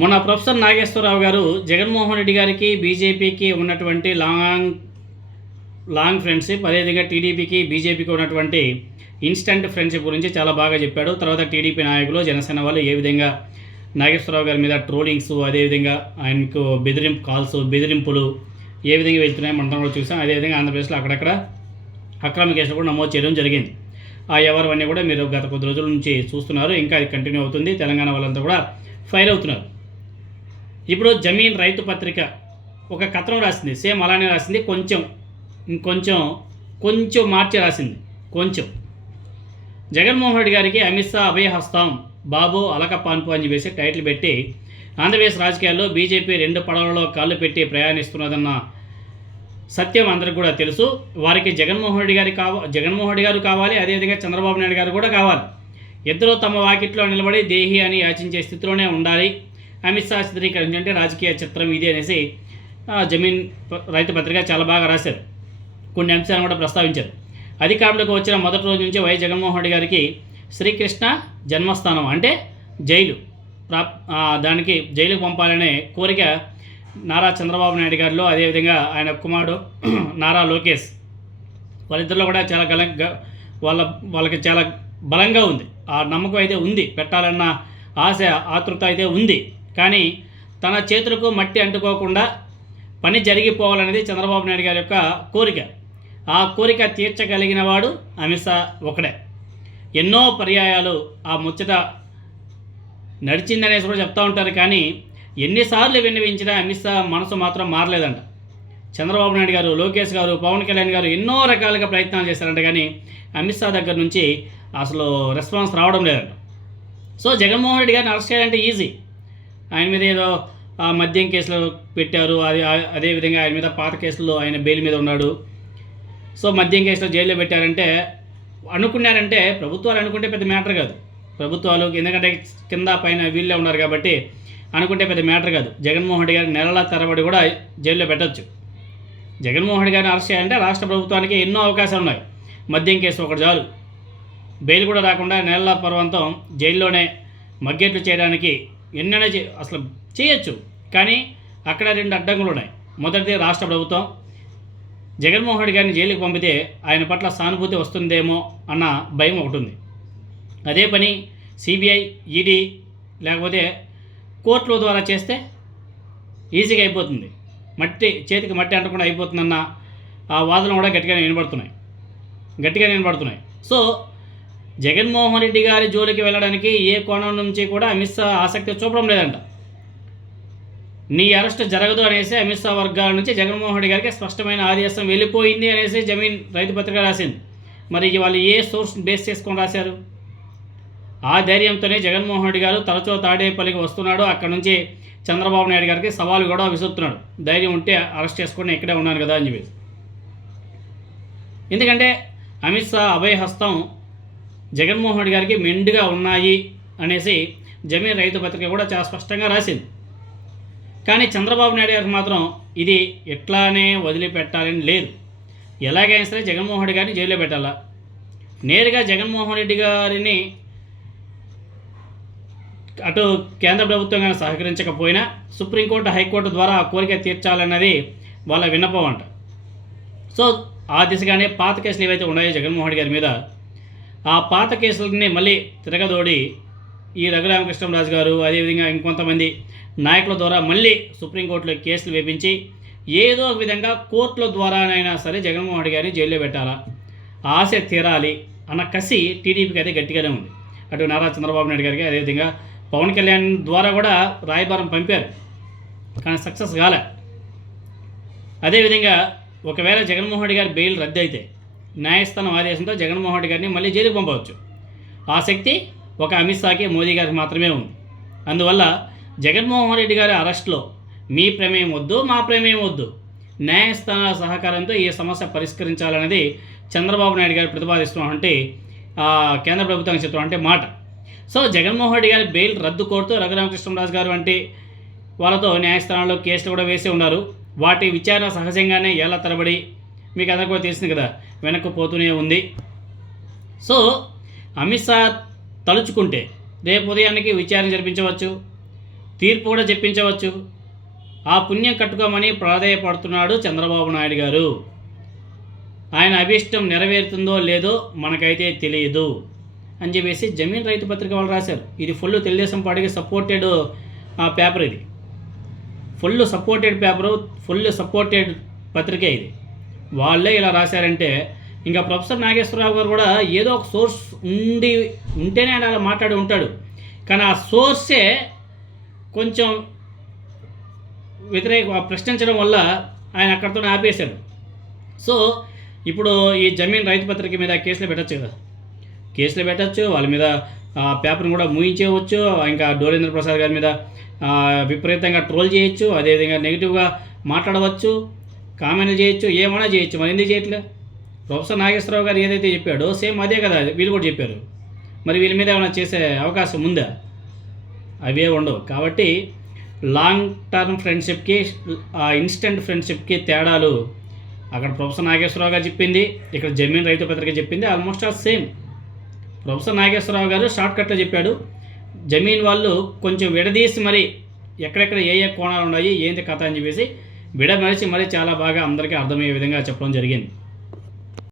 మొన్న ప్రొఫెసర్ నాగేశ్వరరావు గారు జగన్మోహన్ రెడ్డి గారికి బీజేపీకి ఉన్నటువంటి లాంగ్ ఫ్రెండ్షిప్, అదేవిధంగా టీడీపీకి బీజేపీకి ఉన్నటువంటి ఇన్స్టంట్ ఫ్రెండ్షిప్ గురించి చాలా బాగా చెప్పాడు. తర్వాత టీడీపీ నాయకులు, జనసేన వాళ్ళు ఏ విధంగా నాగేశ్వరరావు గారి మీద ట్రోలింగ్స్, అదేవిధంగా ఆయనకు బెదిరింపులు ఏ విధంగా వెళ్తున్నాయో మనం కూడా చూసాం. అదేవిధంగా ఆంధ్రప్రదేశ్లో అక్కడక్కడ అక్రమ కేసులు కూడా నమోదు చేయడం జరిగింది. ఆ ఎవరివన్నీ కూడా మీరు గత కొద్ది రోజుల నుంచి చూస్తున్నారు. ఇంకా అది కంటిన్యూ అవుతుంది. తెలంగాణ వాళ్ళంతా కూడా ఫైర్ అవుతున్నారు. ఇప్పుడు జమీన్ రైతు పత్రిక ఒక కథనం రాసింది, సేమ్ అలానే రాసింది, కొంచెం మార్చి రాసింది. జగన్మోహన్ రెడ్డి గారికి అమిత్ షా అభయహస్తం, బాబు అలకపాన్పు అని చెప్పేసి టైటిల్ పెట్టి, ఆంధ్రప్రదేశ్ రాజకీయాల్లో బీజేపీ 2 పడవలలో కాళ్ళు పెట్టి ప్రయాణిస్తున్నదన్న సత్యం అందరికి కూడా తెలుసు. వారికి జగన్మోహన్ రెడ్డి గారు కావాలి, అదేవిధంగా చంద్రబాబు నాయుడు గారు కూడా కావాలి. ఇద్దరు తమ వాకిట్లో నిలబడి దేహి అని యాచించే స్థితిలోనే ఉండాలి. అమిత్ షా చిత్రీకరించంటే రాజకీయ చిత్రం ఇది అనేసి జమీన్ రైతు పత్రిక చాలా బాగా రాశారు. కొన్ని అంశాలను కూడా ప్రస్తావించారు. అధికారంలోకి వచ్చిన మొదటి రోజు నుంచి వైఎస్ జగన్మోహన్ రెడ్డి గారికి శ్రీకృష్ణ జన్మస్థానం అంటే జైలు, దానికి జైలుకు పంపాలనే కోరిక నారా చంద్రబాబు నాయుడు గారిలో, అదేవిధంగా ఆయన కుమారుడు నారా లోకేష్ వాళ్ళిద్దరిలో కూడా చాలా వాళ్ళకి చాలా బలంగా ఉంది. ఆ నమ్మకం అయితే ఉంది, పెట్టాలన్న ఆశ, ఆతృత అయితే ఉంది. కానీ తన చేతులకు మట్టి అంటుకోకుండా పని జరిగిపోవాలనేది చంద్రబాబు నాయుడు గారి యొక్క కోరిక. ఆ కోరిక తీర్చగలిగిన వాడు అమిత్ షా ఒకడే. ఎన్నో పర్యాయాలు ఆ ముచ్చట నడిచిందనేసి కూడా చెప్తూ ఉంటారు. కానీ ఎన్నిసార్లు విన్నవించినా అమిత్ షా మనసు మాత్రం మారలేదంట. చంద్రబాబు నాయుడు గారు, లోకేష్ గారు, పవన్ కళ్యాణ్ గారు ఎన్నో రకాలుగా ప్రయత్నాలు చేశారంట. కానీ అమిత్ షా దగ్గర నుంచి అసలు రెస్పాన్స్ రావడం లేదంట. సో జగన్మోహన్ రెడ్డి గారిని అరెస్ట్ చేయాలంటే ఈజీ. ఆయన మీద ఏదో మద్యం కేసులు పెట్టారు, అదేవిధంగా ఆయన మీద పాత కేసుల్లో ఆయన బెయిల్ మీద ఉన్నాడు. సో మద్యం కేసులో జైల్లో పెట్టారంటే అనుకున్నారంటే, ప్రభుత్వాలు అనుకుంటే పెద్ద మ్యాటర్ కాదు. ప్రభుత్వాలు ఎందుకంటే కింద పైన వీళ్ళే ఉన్నారు కాబట్టి అనుకుంటే పెద్ద మ్యాటర్ కాదు. జగన్మోహన్ రెడ్డి గారిని నెలల తరబడి కూడా జైల్లో పెట్టచ్చు. జగన్మోహన్ రెడ్డి గారిని అరెస్ట్ చేయాలంటే రాష్ట్ర ప్రభుత్వానికి ఎన్నో అవకాశాలు ఉన్నాయి. మద్యం కేసు ఒకటి చాలు, బెయిల్ కూడా రాకుండా నెలల పర్వంతం జైల్లోనే మగ్గెట్లు చేయడానికి ఎన్నైనా అసలు చేయొచ్చు. కానీ అక్కడ 2 అడ్డంకులు ఉన్నాయి. మొదటిది రాష్ట్ర ప్రభుత్వం. జగన్మోహన్ రెడ్డి గారిని జైలుకి పంపితే ఆయన పట్ల సానుభూతి వస్తుందేమో అన్న భయం ఒకటి ఉంది. అదే పని సిబిఐ, ఈడీ లేకపోతే కోర్టుల ద్వారా చేస్తే ఈజీగా అయిపోతుంది, చేతికి మట్టి అంటకుండా అయిపోతుందన్న ఆ వాదనలు కూడా గట్టిగానే వినబడుతున్నాయి. సో జగన్మోహన్ రెడ్డి గారి జోలికి వెళ్ళడానికి ఏ కోణం నుంచి కూడా అమిత్ షా ఆసక్తి చూపడం లేదంట. నీ అరెస్ట్ జరగదు అనేసి అమిత్ షా వర్గాల నుంచి జగన్మోహన్ రెడ్డి గారికి స్పష్టమైన ఆదేశం వెళ్ళిపోయింది అనేసి జమీన్ రైతు పత్రిక రాసింది. మరి వాళ్ళు ఏ సోర్స్ బేస్ చేసుకొని రాశారు? ఆ ధైర్యంతోనే జగన్మోహన్ రెడ్డి గారు తరచూ తాడేపల్లికి వస్తున్నాడు. అక్కడ నుంచి చంద్రబాబు నాయుడు గారికి సవాలు కూడా విసురుతున్నాడు. ధైర్యం ఉంటే అరెస్ట్ చేసుకొని ఇక్కడే ఉన్నాను కదా అని చెప్పేసి. ఎందుకంటే అమిత్ షా అభయహస్తం జగన్మోహన్ రెడ్డి గారికి మెండుగా ఉన్నాయి అనేసి జమీన్ రైతు పత్రిక కూడా చాలా స్పష్టంగా రాసింది. కానీ చంద్రబాబు నాయుడు గారికి మాత్రం ఇది ఎట్లానే వదిలిపెట్టాలని లేదు. ఎలాగైనా సరే జగన్మోహన్ రెడ్డి గారిని జైల్లో పెట్టాలా. నేరుగా జగన్మోహన్ రెడ్డి గారిని అటు కేంద్ర ప్రభుత్వం కానీ సహకరించకపోయినా సుప్రీంకోర్టు, హైకోర్టు ద్వారా ఆ కోరిక తీర్చాలన్నది వాళ్ళ విన్నపం అంట. సో ఆ దిశగానే పాత కేసులు ఏవైతే ఉన్నాయో జగన్మోహన్ రెడ్డి గారి మీద, ఆ పాత కేసులని మళ్ళీ తిరగదోడి ఈ రఘురామకృష్ణరాజు గారు, అదేవిధంగా ఇంకొంతమంది నాయకుల ద్వారా మళ్ళీ సుప్రీంకోర్టులో కేసులు వేపించి ఏదో ఒక విధంగా కోర్టుల ద్వారానైనా సరే జగన్మోహన్ రెడ్డి గారిని జైల్లో పెట్టాలా, ఆశ తీరాలి అన్న కసి టీడీపీకి అయితే గట్టిగానే ఉంది. అటు నారా చంద్రబాబు నాయుడు గారికి, అదేవిధంగా పవన్ కళ్యాణ్ ద్వారా కూడా రాయబారం పంపారు, కానీ సక్సెస్ కాలే. అదేవిధంగా ఒకవేళ జగన్మోహన్ రెడ్డి గారి బెయిల్ రద్దు అయితే న్యాయస్థానం ఆదేశంతో జగన్మోహన్ రెడ్డి గారిని మళ్ళీ జైలుకు పంపవచ్చు. ఆ శక్తి ఒక అమిత్ షాకి, మోదీ గారికి మాత్రమే ఉంది. అందువల్ల జగన్మోహన్ రెడ్డి గారి అరెస్ట్లో మీ ప్రమేయం వద్దు, మా ప్రమేయం వద్దు, న్యాయస్థానాల సహకారంతో ఈ సమస్య పరిష్కరించాలనేది చంద్రబాబు నాయుడు గారు ప్రతిపాదిస్తున్నామంటే, కేంద్ర ప్రభుత్వానికి చెప్తామంటే మాట. సో జగన్మోహన్ రెడ్డి గారి బెయిల్ రద్దు కోరుతూ రఘురామకృష్ణరాజు గారు వంటి వాళ్ళతో న్యాయస్థానాల్లో కేసులు కూడా వేసి ఉన్నారు. వాటి విచారణ సహజంగానే ఏళ్ల తరబడి మీకు అందరికీ కూడా తెలిసింది కదా, వెనక్కు పోతూనే ఉంది. సో అమిత్ షా తలుచుకుంటే రేపు ఉదయానికి విచారణ జరిపించవచ్చు. తీర్పు కూడా చెప్పించవచ్చు. ఆ పుణ్యం కట్టుకోమని ప్రాధేయపడుతున్నాడు చంద్రబాబు నాయుడు గారు. ఆయన అభీష్టం నెరవేరుతుందో లేదో మనకైతే తెలియదు అని చెప్పేసి జమీన్ రైతు పత్రిక వాళ్ళు రాశారు. ఇది ఫుల్ తెలుగుదేశం పార్టీకి సపోర్టెడ్ పేపర్. ఇది full supported paper, full supported పత్రికే ఇది. వాళ్ళే ఇలా రాశారంటే ఇంకా ప్రొఫెసర్ నాగేశ్వరరావు గారు కూడా ఏదో ఒక సోర్స్ ఉంటేనే ఆయన అలా మాట్లాడి ఉంటాడు. కానీ ఆ సోర్సే కొంచెం ప్రశ్నించడం వల్ల ఆయన అక్కడితో ఆపేశాడు. సో ఇప్పుడు ఈ జమీన్ రైతు పత్రిక మీద కేసులు పెట్టచ్చు కదా, కేసులు పెట్టచ్చు, వాళ్ళ మీద పేపర్ని కూడా మూయించేయవచ్చు, ఇంకా డోరేంద్ర ప్రసాద్ గారి మీద విపరీతంగా ట్రోల్ చేయొచ్చు, అదేవిధంగా నెగిటివ్గా మాట్లాడవచ్చు, కామెంట్లు చేయొచ్చు, ఏమైనా చేయొచ్చు. మరి ఎందుకు చేయట్లే? ప్రొఫెసర్ నాగేశ్వరరావు గారు ఏదైతే చెప్పాడో సేమ్ అదే కదా వీళ్ళు కూడా చెప్పారు. మరి వీళ్ళ మీద ఏమైనా చేసే అవకాశం ఉందా? అవే ఉండవు. కాబట్టి లాంగ్ టర్మ్ ఫ్రెండ్షిప్కి ఇన్స్టెంట్ ఫ్రెండ్షిప్కి తేడాలు అక్కడ ప్రొఫెసర్ నాగేశ్వరరావు గారు చెప్పింది, ఇక్కడ జమీన్ రైతు పత్రిక చెప్పింది almost all same. Professor Nageswara Rao గారు షార్ట్కట్లో చెప్పాడు, జమీన్ వాళ్ళు కొంచెం విడదీసి మరి ఎక్కడెక్కడ ఏ కోణాలు ఉన్నాయి ఏంటి కథ అని చెప్పేసి విడమరిచి మరి చాలా బాగా అందరికీ అర్థమయ్యే విధంగా చెప్పడం జరిగింది.